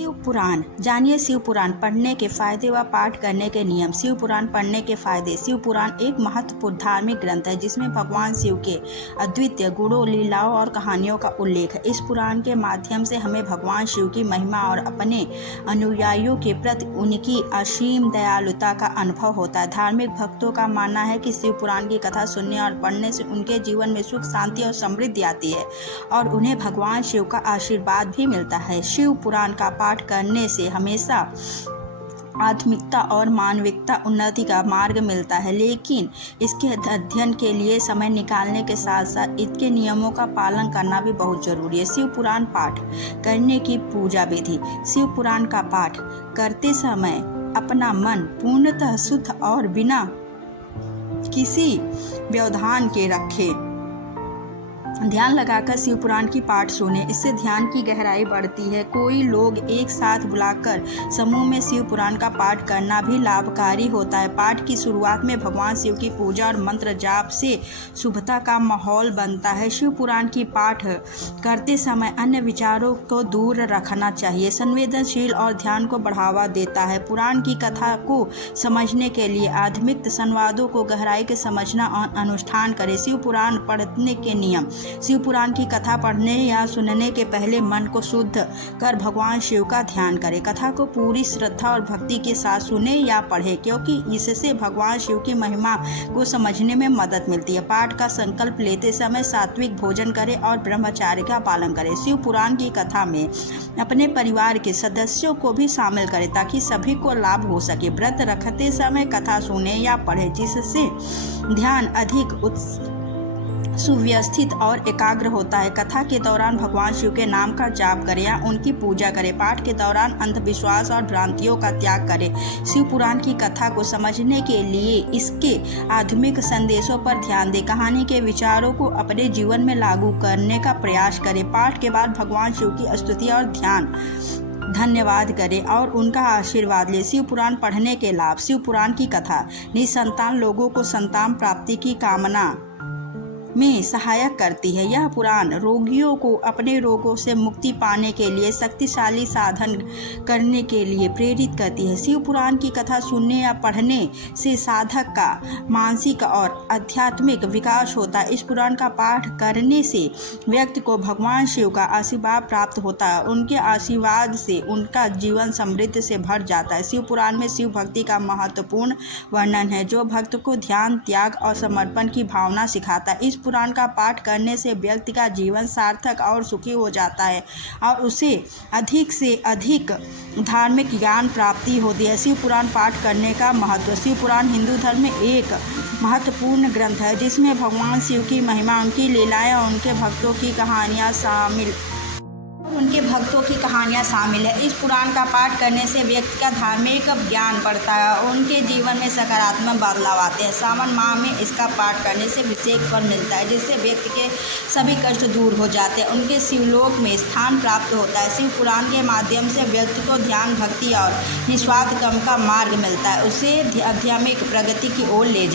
शिव पुराण जानिए। शिव पुराण पढ़ने के फायदे व पाठ करने के नियम। शिव पुराण पढ़ने के फायदे। शिव पुराण एक महत्वपूर्ण धार्मिक ग्रंथ है जिसमें भगवान शिव के अद्वितीय गुणों, लीलाओं और कहानियों का उल्लेख है। इस पुराण के माध्यम से हमें भगवान शिव की महिमा और अपने अनुयायियों के प्रति उनकी असीम दयालुता का अनुभव होता है। धार्मिक भक्तों का मानना है कि शिव पुराण की कथा सुनने और पढ़ने से उनके जीवन में सुख, शांति और समृद्धि आती है और उन्हें भगवान शिव का आशीर्वाद भी मिलता है। शिव पुराण का पाठ करने से हमेशा आध्यात्मिकता और मानविकता उन्नति का मार्ग मिलता है, लेकिन इसके अध्ययन के लिए समय निकालने के साथ साथ इसके नियमों का पालन करना भी बहुत जरूरी है। शिव पुराण पाठ करने की पूजा विधि। शिव पुराण का पाठ करते समय अपना मन पूर्णतः शुद्ध और बिना किसी व्यवधान के रखें। ध्यान लगाकर शिव पुराण की पाठ सुने, इससे ध्यान की गहराई बढ़ती है। कोई लोग एक साथ बुलाकर समूह में शिव पुराण का पाठ करना भी लाभकारी होता है। पाठ की शुरुआत में भगवान शिव की पूजा और मंत्र जाप से शुभता का माहौल बनता है। शिव पुराण की पाठ करते समय अन्य विचारों को दूर रखना चाहिए। संवेदनशील और ध्यान को बढ़ावा देता है। पुराण की कथा को समझने के लिए आध्यात्मिक संवादों को गहराई से समझना और अनुष्ठान करें। शिव पुराण पढ़ने के नियम। शिव पुराण की कथा पढ़ने या सुनने के पहले मन को शुद्ध कर भगवान शिव का ध्यान करें। कथा को पूरी श्रद्धा और भक्ति के साथ सुने या पढ़ें, क्योंकि इससे भगवान शिव की महिमा को समझने में मदद मिलती है। पाठ का संकल्प लेते समय सात्विक भोजन करें और ब्रह्मचर्य का पालन करें। शिव पुराण की कथा में अपने परिवार के सदस्यों को भी शामिल करें ताकि सभी को लाभ हो सके। व्रत रखते समय कथा सुने या पढ़ें, जिससे ध्यान अधिक सुव्यवस्थित और एकाग्र होता है। कथा के दौरान भगवान शिव के नाम का जाप करें या उनकी पूजा करें। पाठ के दौरान अंधविश्वास और भ्रांतियों का त्याग करें। शिव पुराण की कथा को समझने के लिए इसके आध्यात्मिक संदेशों पर ध्यान दें। कहानी के विचारों को अपने जीवन में लागू करने का प्रयास करें। पाठ के बाद भगवान शिव की स्तुति और धन्यवाद करें और उनका आशीर्वाद लें। शिव पुराण पढ़ने के लाभ। शिव पुराण की कथा निसंतान लोगों को संतान प्राप्ति की कामना में सहायक करती है। यह पुराण रोगियों को अपने रोगों से मुक्ति पाने के लिए शक्तिशाली साधन करने के लिए प्रेरित करती है। शिव पुराण की कथा सुनने या पढ़ने से साधक का मानसिक और आध्यात्मिक विकास होता है। इस पुराण का पाठ करने से व्यक्ति को भगवान शिव का आशीर्वाद प्राप्त होता है। उनके आशीर्वाद से उनका जीवन समृद्धि से भर जाता है। शिव पुराण में शिव भक्ति का महत्वपूर्ण वर्णन है, जो भक्त को ध्यान, त्याग और समर्पण की भावना सिखाता है। इस पुराण का पाठ करने से व्यक्ति का जीवन सार्थक और सुखी हो जाता है और उसे अधिक से अधिक धार्मिक ज्ञान प्राप्ति होती है। शिव पुराण पाठ करने का महत्व। शिव पुराण हिंदू धर्म में एक महत्वपूर्ण ग्रंथ है जिसमें भगवान शिव की महिमा, उनकी लीलाएं और उनके भक्तों की कहानियाँ शामिल है। इस पुराण का पाठ करने से व्यक्ति का धार्मिक ज्ञान बढ़ता है और उनके जीवन में सकारात्मक बदलाव आते हैं। सावन माह में इसका पाठ करने से विशेष फल मिलता है, जिससे व्यक्ति के सभी कष्ट दूर हो जाते हैं, उनके शिवलोक में स्थान प्राप्त होता है। शिव पुराण के माध्यम से व्यक्ति को ध्यान, भक्ति और निस्वार्थ कर्म का मार्ग मिलता है, उसे आध्यात्मिक प्रगति की ओर ले जाता है।